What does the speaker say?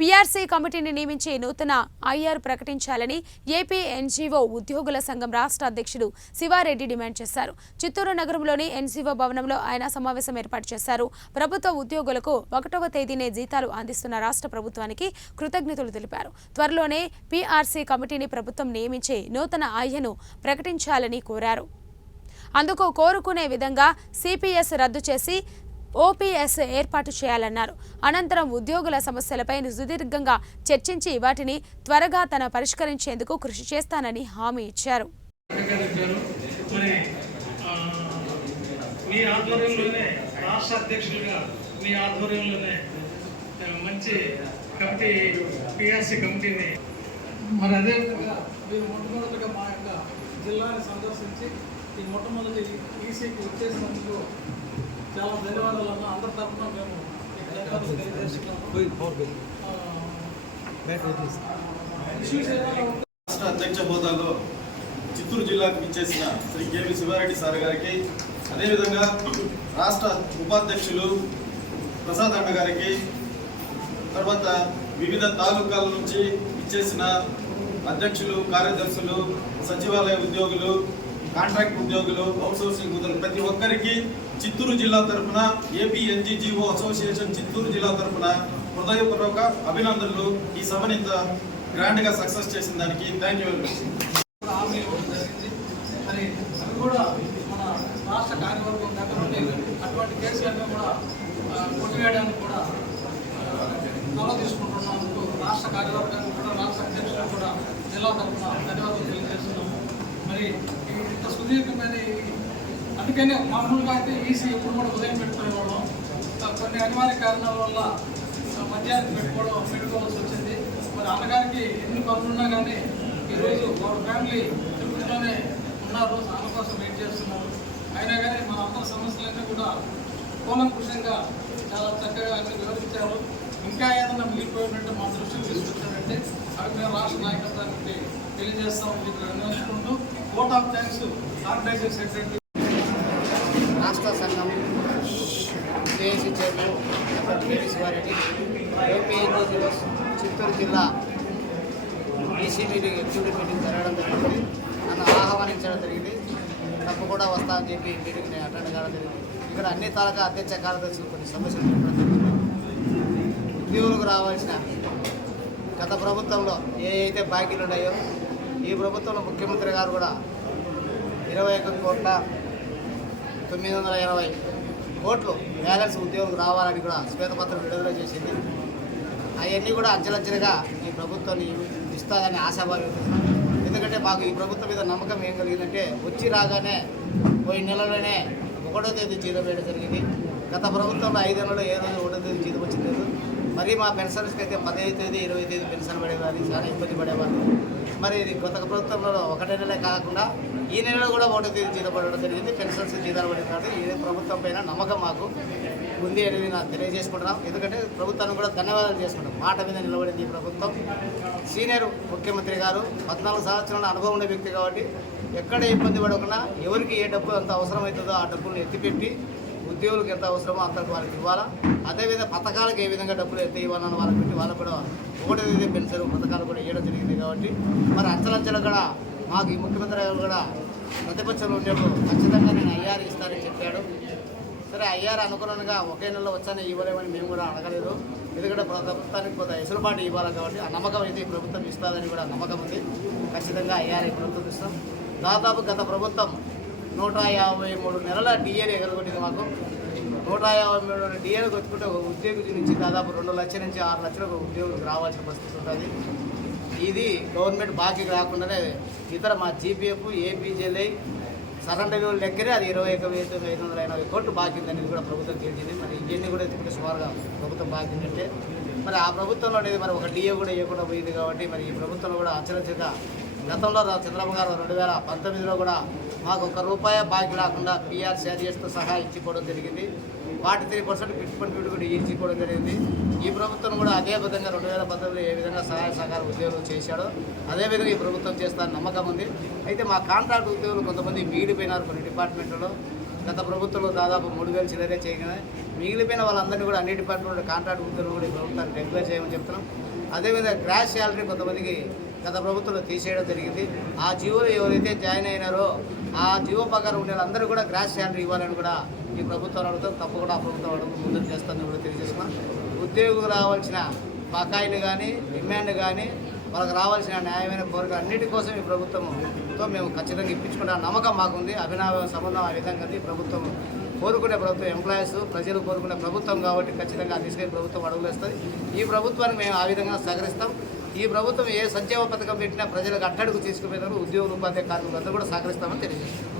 PRC కమిటీని నియమించి నూతన ఐఆర్ ప్రకటించాలని ఏపీ ఎన్జీఓ ఉద్యోగుల సంఘం రాష్ట్ర అధ్యక్షుడు శివారెడ్డి డిమాండ్ చేశారు. చిత్తూరు నగరంలోని ఎన్జీఓ భవనంలో ఆయన సమావేశం ఏర్పాటు చేశారు. ప్రభుత్వ ఉద్యోగులకు 1వ తేదీనే జీతాలు అందిస్తున్న రాష్ట్ర ప్రభుత్వానికి కృతజ్ఞతలు తెలిపారు. త్వరలోనే పీఆర్సీ కమిటీని ప్రభుత్వం నియమించి నూతన ఐఆర్ను ప్రకటించాలని కోరారు. అందుకు కోరుకునే విధంగా సిపిఎస్ రద్దు చేసి ఓపీఎస్ ఏర్పాటు చేయాలన్నారు. అనంతరం ఉద్యోగుల సమస్యలపై సుదీర్ఘంగా చర్చించి వాటిని త్వరగా తన పరిష్కరించేందుకు కృషి చేస్తానని హామీ ఇచ్చారు. మీ ఆధ్వర్యంలోనే రాష్ట్ర అధ్యక్షులుగా మీ ఆధ్వర్యంలోనే మంచి కమిటీ పిఆర్సీ కమిటీని మరి అదేవిధంగా మీరు మొట్టమొదటిగా మా యొక్క జిల్లాని సందర్శించి ఈ మొట్టమొదటి ఈసీకి వచ్చేసినందుకు చాలా ధన్యవాదాలు అన్న. అందరి తరఫున మేము ధన్యవాదాలు తెలియజేస్తున్నాము. రాష్ట్ర అధ్యక్ష హోదాలో చిత్తూరు జిల్లాకు ఇచ్చేసిన శ్రీ కేవీ శివారెడ్డి సార్ గారికి, అదేవిధంగా రాష్ట్ర ఉపాధ్యక్షులు ప్రసాద్ అన్న గారికి, తర్వాత వివిధ తాలూకాల నుంచి ఇచ్చేసిన అధ్యక్షులు, కార్యదర్శులు, సచివాలయ ఉద్యోగులు, కాంట్రాక్ట్ ఉద్యోగులు, అవుట్సోర్సింగ్ ఉద్యోగులు ప్రతి ఒక్కరికి చిత్తూరు జిల్లా తరఫున ఏపీ ఎన్జీఓ అసోసియేషన్ చిత్తూరు జిల్లా తరఫున హృదయపూర్వక అభినందనలు. ఈ సభని ఇంత గ్రాండ్గా సక్సెస్ చేసిన దానికి థ్యాంక్ యూ వెరీ మచ్. మరి అవి కూడా మన రాష్ట్ర కార్యవర్గం దగ్గర నుండి అటువంటి కేసులన్నీ కూడా కొట్టివేయడానికి కూడా చొరవ తీసుకుంటున్నందుకు రాష్ట్ర కార్యవర్గానికి కూడా రాష్ట్ర అధ్యక్షులకు కూడా జిల్లా తరఫున ధన్యవాదాలు తెలియజేస్తున్నాము. మరి ఇంత సుదీర్ఘమైన అందుకనే మామూలుగా అయితే ఈసీ ఎప్పుడు కూడా ఉదయం పెట్టుకునేవాళ్ళం. కొన్ని అనివార్య కారణాల వల్ల మధ్యాహ్నం పెట్టుకోవాల్సి వచ్చింది. మరి అన్నగారికి ఎన్ని పనులున్నా కానీ ఈరోజు వాళ్ళ ఫ్యామిలీ తిరుపతిలోనే ఉన్నారు, ఆమె కోసం వెయిట్ చేస్తున్నారు. అయినా కానీ మన అందరి సమస్యలన్నీ కూడా కూలంకుషంగా చాలా చక్కగా అన్ని వివరించారు. ఇంకా ఏదైనా మిగిలిపోయినట్టు మా దృష్టికి తీసుకొచ్చారంటే అవి మేము రాష్ట్ర నాయకత్వానికి తెలియజేస్తామని చెప్పి వినియోగించుకుంటూ vote of thanks organizing secretary రాష్ట్ర సంఘం JAC chairman doctor KV Sivareddy, AP NGO Chittoor జిల్లా ఈసీ మీటింగ్ ఎగ్జిక్యూటివ్ మీటింగ్ జరగడం జరిగింది. నన్ను ఆహ్వానించడం జరిగింది. తప్పకుండా వస్తామని చెప్పి మీటింగ్ నేను అటెండ్ కావడం జరిగింది. ఇక్కడ అన్ని తాలూకా అధ్యక్ష కార్యదర్శులు కొన్ని సమస్యలు చెప్పడం జరిగింది. ఉద్యోగులకు రావాల్సిన గత ప్రభుత్వంలో ఏ అయితే బాకీలు ఉన్నాయో ఈ ప్రభుత్వంలో ముఖ్యమంత్రి గారు కూడా 21,980 కోట్లు బ్యాలెన్స్ ఉద్యోగులకు రావాలని కూడా శ్వేతపత్రం విడుదల చేసింది. అవన్నీ కూడా అంచెలంచెలుగా ఈ ప్రభుత్వాన్ని ఇస్తాదని ఆశాభావం. ఎందుకంటే మాకు ఈ ప్రభుత్వం మీద నమ్మకం ఏం కలిగిందంటే వచ్చి రాగానే పోయిన నెలలోనే 1వ తేదీ జీతం వేయడం జరిగింది. గత ప్రభుత్వంలో 5 నెలలు ఏ రోజు 1వ తేదీ జీతం వచ్చింది. మరి మా పెన్షన్స్కి అయితే 15వ తేదీ 20వ తేదీ పెన్షన్ పడేవారు, చాలా ఇబ్బంది పడేవారు. మరి గత ప్రభుత్వంలో 1 నెలలే కాకుండా ఈ నెలలో కూడా 1వ తేదీ జీతం పడడం జరిగింది. పెన్షన్స్ జీతాలు పడినాడు. ఈ ప్రభుత్వం పైన నమ్మకం మాకు ఉంది అనేది నాకు తెలియజేసుకుంటున్నాం. ఎందుకంటే ప్రభుత్వాన్ని కూడా ధన్యవాదాలు చేసుకుంటాం. మాట మీద నిలబడింది ఈ ప్రభుత్వం. సీనియర్ ముఖ్యమంత్రి గారు 14 సంవత్సరాల అనుభవం ఉండే వ్యక్తి కాబట్టి ఎక్కడ ఇబ్బంది పడకుండా ఎవరికి ఏ డబ్బు ఎంత అవసరమవుతుందో ఆ డబ్బులను ఎత్తిపెట్టి ఉద్యోగులకు ఎంత అవసరమో అంత వాళ్ళకి ఇవ్వాలా. అదేవిధంగా పథకాలకు ఏ విధంగా డబ్బులు ఎంత ఇవ్వాలని వాళ్ళకి పెట్టి వాళ్ళకు కూడా 1వ తేదీ పెన్షన్ పథకాలు కూడా ఇవ్వడం జరిగింది. కాబట్టి మరి అంచెలంచెలు కూడా మాకు ఈ ముఖ్యమంత్రి గారు కూడా ప్రతిపక్షంలో ఉండేప్పుడు ఖచ్చితంగా నేను ఐఆర్ ఇస్తానని చెప్పాడు. సరే ఐఆర్ అనుగుణంగా ఒకే నెలలో వచ్చానే ఇవ్వలేమని మేము కూడా అడగలేదు. ఎందుకంటే ప్రభుత్వానికి కొంత ఎసులుబాటు ఇవ్వాలి కాబట్టి ఆ నమ్మకం అయితే ఈ ప్రభుత్వం ఇస్తుందని కూడా నమ్మకం ఉంది. ఖచ్చితంగా ఐఆర్ ఈ ప్రభుత్వం ఇస్తాం. దాదాపు గత ప్రభుత్వం 153 నెలల డిఏని ఎగరగొట్టింది. మాకు 153 డిఏలు కొట్టుకుంటే ఒక ఉద్యోగి నుంచి దాదాపు 2 లక్షల నుంచి 6 లక్షలకు ఉద్యోగులకు రావాల్సిన పరిస్థితి ఉంటుంది. ఇది గవర్నమెంట్ బాకీ రాకుండానే ఇతర మా జీపీఎఫ్, ఏపీజీఎల్ఐ సరెండర్ లెక్కనే అది 21,580 కోట్లు బాకీ ఉందనేది కూడా ప్రభుత్వం తెలిసింది. మరి ఇవన్నీ కూడా ఎత్తుకుంటే సుమారుగా ప్రభుత్వం బాకీ ఉందంటే మరి ఆ ప్రభుత్వంలో అనేది మరి ఒక డిఏ కూడా ఇవ్వకుండా పోయింది. కాబట్టి మరి ఈ ప్రభుత్వంలో కూడా అంచెలంచెలుగా గతంలో చంద్రబాబు గారు 2019లో కూడా మాకు ₹1 బాకీ రాకుండా పీఆర్సీ అరియర్స్తో సహా ఇచ్చిపోవడం జరిగింది. 43% పిట్టుపడి కూడా ఇచ్చిపోవడం జరిగింది. ఈ ప్రభుత్వం కూడా అదే విధంగా 2019లో ఏ విధంగా సహాయ సహకార ఉద్యోగులు చేశాడో అదేవిధంగా ఈ ప్రభుత్వం చేస్తారని నమ్మకం ఉంది. అయితే మా కాంట్రాక్ట్ ఉద్యోగులు కొంతమంది వీడిపోయినారు కొన్ని డిపార్ట్మెంట్లో. గత ప్రభుత్వంలో దాదాపు 3,000 చిల్లరే చేయగానే మిగిలిపోయిన వాళ్ళందరినీ కూడా అన్ని డిపార్ట్మెంట్ కాంట్రాక్ట్ ఉద్యోగులు కూడా ఈ ప్రభుత్వాన్ని రెగ్యులర్ చేయమని చెప్తున్నాం. అదేవిధంగా గ్రాస్ శాలరీ కొంతమందికి గత ప్రభుత్వంలో తీసేయడం జరిగింది. ఆ జీవోలో ఎవరైతే జాయిన్ అయినారో ఆ జీవో ప్రకారం ఉండే వాళ్ళందరూ కూడా గ్రాస్ శాలరీ ఇవ్వాలని కూడా ఈ ప్రభుత్వం అడుగుతాం. తప్పకుండా ఆ ప్రభుత్వం అడుగు ముందుకు చేస్తుందని కూడా తెలియజేస్తున్నాం. ఉద్యోగులకు రావాల్సిన బకాయిలు కానీ డిమాండ్ కానీ వాళ్ళకి రావాల్సిన న్యాయమైన కోరిక అన్నిటి కోసం ఈ ప్రభుత్వంతో మేము ఖచ్చితంగా ఇప్పించుకున్న నమ్మకం మాకుంది. అభినవ సంబంధం ఆ విధంగా ఉంది. ప్రభుత్వం కోరుకునే ప్రభుత్వం, ఎంప్లాయీస్ ప్రజలు కోరుకునే ప్రభుత్వం కాబట్టి ఖచ్చితంగా ఆ దిశగా ప్రభుత్వం అడుగులు వేస్తుంది. ఈ ప్రభుత్వానికి మేము ఆ విధంగా సహకరిస్తాం. ఈ ప్రభుత్వం ఏ సంక్షేమ పథకం పెట్టినా ప్రజలకు అట్టడుగు తీసుకుపోయినారు. ఉద్యోగులు, ఉపాధ్యాయ కార్మికులు అందరూ కూడా సహకరిస్తామని తెలియజేస్తాం.